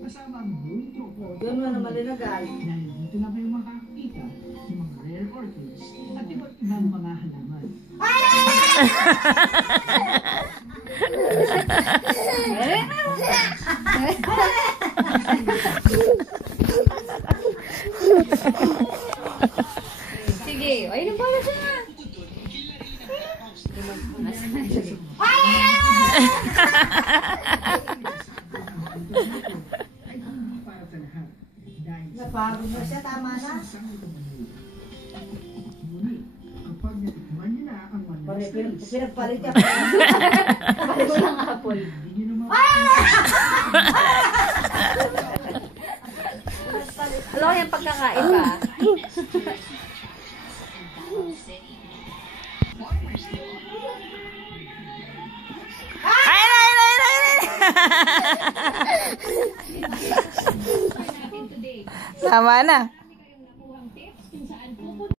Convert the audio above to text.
kasama ang buong tropa. Doon mo naman linagay. Dahil dito na kayo makakita ng mga rare orchids at iba't ibang mga halaman. Sige, ay nabala siya. Ay hindi para sa lahat. Dahil sa Napagod na siya, tama na. isang ito manulit. Ngunit, kapag natikman niyo na ang one-night stays, Pinagpalit niya. Palit ko ng apple. hindi niyo naman Alam ko yung pagkakain ba? Tama na.